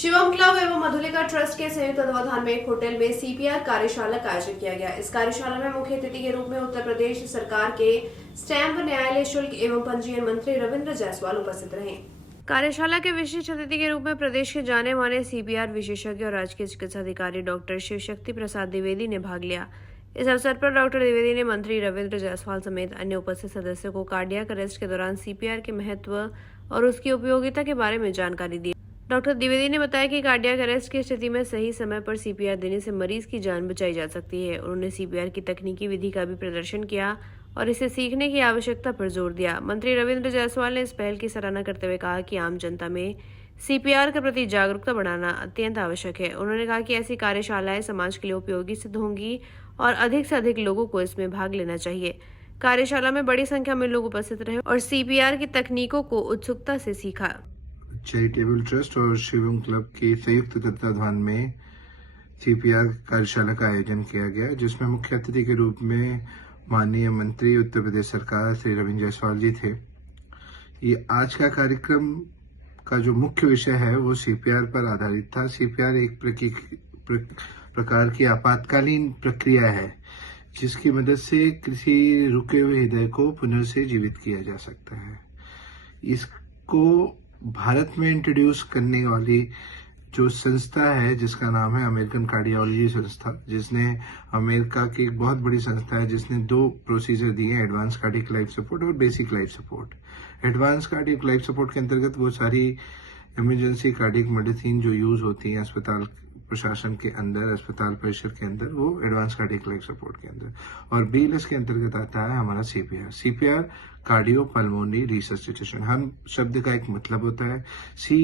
Shivam club एवं Madhulika trust के संयुक्त तत्वाधान में एक होटल में सीपीआर कार्यशाला का आयोजन किया गया। इस कार्यशाला में मुख्य अतिथि के रूप में उत्तर प्रदेश सरकार के स्टैंप न्यायालय शुल्क एवं पंजीयन मंत्री रविंद्र जायसवाल उपस्थित रहे। कार्यशाला के विशिष्ट अतिथि के रूप में प्रदेश के जाने माने सीपीआर विशेषज्ञ और राजकीय चिकित्सा अधिकारी डॉक्टर शिवशक्ति प्रसाद द्विवेदी ने भाग लिया। इस अवसर पर डॉक्टर द्विवेदी ने मंत्री रविंद्र जायसवाल समेत अन्य उपस्थित सदस्यों को कार्डियक अरेस्ट के दौरान सीपीआर के महत्व और उसकी उपयोगिता के बारे में जानकारी दी। डॉक्टर द्विवेदी ने बताया कि कार्डियक अरेस्ट की स्थिति में सही समय पर सीपीआर देने से मरीज की जान बचाई जा सकती है। उन्होंने सीपीआर की तकनीकी विधि का भी प्रदर्शन किया और इसे सीखने की आवश्यकता पर जोर दिया। मंत्री रविंद्र जायसवाल ने इस पहल की सराहना करते हुए कहा कि आम जनता में सीपीआर के प्रति जागरूकता बढ़ाना अत्यंत आवश्यक है। उन्होंने कहा कि ऐसी कार्यशालाएं समाज के लिए उपयोगी सिद्ध होंगी और अधिक से अधिक लोगों को इसमें भाग लेना चाहिए। कार्यशाला में बड़ी संख्या में लोग उपस्थित रहे और सीपीआर की तकनीकों को उत्सुकता से सीखा। चैरिटेबल ट्रस्ट और शिवम क्लब के संयुक्त तत्वाधान में सीपीआर कार्यशाला का आयोजन किया गया, जिसमें मुख्य अतिथि के रूप में माननीय मंत्री उत्तर प्रदेश सरकार श्री रविंद्र जायसवाल जी थे। ये आज का कार्यक्रम का जो मुख्य विषय है वो सीपीआर पर आधारित था। सीपीआर एक प्रकार की आपातकालीन प्रक्रिया है जिसकी मदद से किसी रुके हुए हृदय को पुनर्जीवित किया जा सकता है। इसको भारत में इंट्रोड्यूस करने वाली जो संस्था है जिसका नाम है अमेरिकन कार्डियोलॉजी संस्था, जिसने अमेरिका की एक बहुत बड़ी संस्था है जिसने दो प्रोसीजर दिए हैं, एडवांस कार्डियक लाइफ सपोर्ट और basic life support. Advance cardiac life support के अंतर्गत वो सारी इमरजेंसी कार्डियक मेडिसिन जो यूज होती है अस्पताल प्रशासन के अंदर, अस्पताल परिसर के अंदर, वो एडवांस कार्डियक लाइफ सपोर्ट के अंदर, और बीएलएस के अंतर्गत आता है हमारा CPR. CPR cardio pulmonary resuscitation. हर शब्द का एक मतलब होता है। सी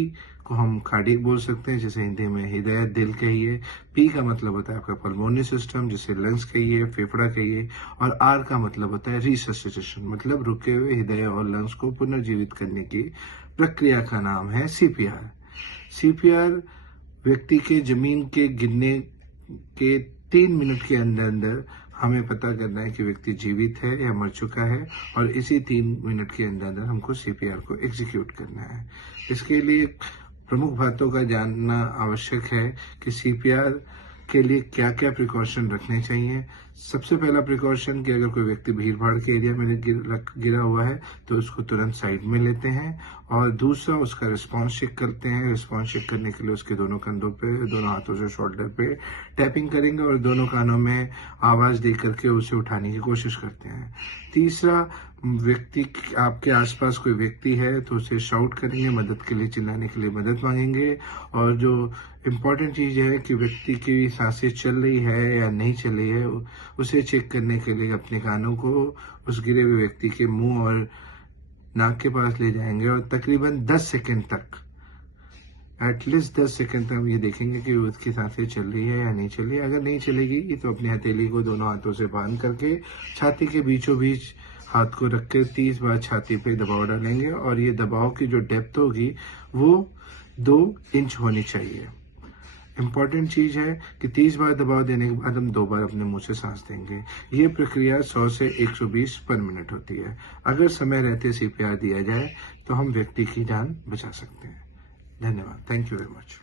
को हम कार्डियक बोल सकते हैं, जैसे हिंदी में हृदय दिल कहिए। पी का मतलब होता है आपका पल्मोनरी सिस्टम, जिसे लंग्स कहिए, फेफड़ा कहिए। और आर का मतलब होता है रिससिटेशन, मतलब रुके हुए हृदय और लंग्स को पुनर्जीवित करने की प्रक्रिया का नाम है सीपीआर। सीपीआर व्यक्ति के जमीन के गिरने के 3 मिनट के अंदर अंदर हमें पता करना है कि व्यक्ति जीवित है या मर चुका है, और इसी 3 मिनट के अंदर अंदर हमको सीपीआर को एग्जीक्यूट करना है। इसके लिए प्रमुख बातों का जानना आवश्यक है कि सीपीआर के लिए क्या क्या प्रिकॉशन रखने चाहिए। सबसे पहला प्रिकॉशन कि अगर कोई व्यक्ति भीड़ भाड़ के एरिया में गिरा हुआ है तो उसको तुरंत साइड में लेते हैं, और दूसरा उसका रिस्पॉन्स चेक करते हैं। रिस्पॉन्स चेक करने के लिए उसके दोनों कंधों पे, दोनों हाथों से शोल्डर पे टैपिंग करेंगे और दोनों कानों में आवाज दे करके उसे उठाने की कोशिश करते हैं। तीसरा, व्यक्ति आपके आसपास कोई व्यक्ति है तो उसे शाउट करेंगे, मदद के लिए चिल्लाने के लिए मदद मांगेंगे। और जो इम्पोर्टेंट चीज है कि व्यक्ति की सांसें चल रही है या नहीं चल रही है, उसे चेक करने के लिए अपने कानों को उस गिरे हुए व्यक्ति के मुंह और नाक के पास ले जाएंगे और तकरीबन 10 सेकंड तक, एटलीस्ट 10 सेकंड तक हम ये देखेंगे कि उसकी सांसें चल रही है या नहीं चल रही है। अगर नहीं चलेगी तो अपनी हथेली को दोनों हाथों से बांध करके छाती के बीचों बीच हाथ को रख कर 30 बार छाती पे दबाव डालेंगे, और ये दबाव की जो डेप्थ होगी वो 2 इंच होनी चाहिए। इम्पॉर्टेंट चीज है कि 30 बार दबाव देने के बाद हम 2 बार अपने मुंह से सांस देंगे। ये प्रक्रिया 100 से 120 पर मिनट होती है। अगर समय रहते सीपीआर दिया जाए तो हम व्यक्ति की जान बचा सकते हैं। धन्यवाद। Thank you very much.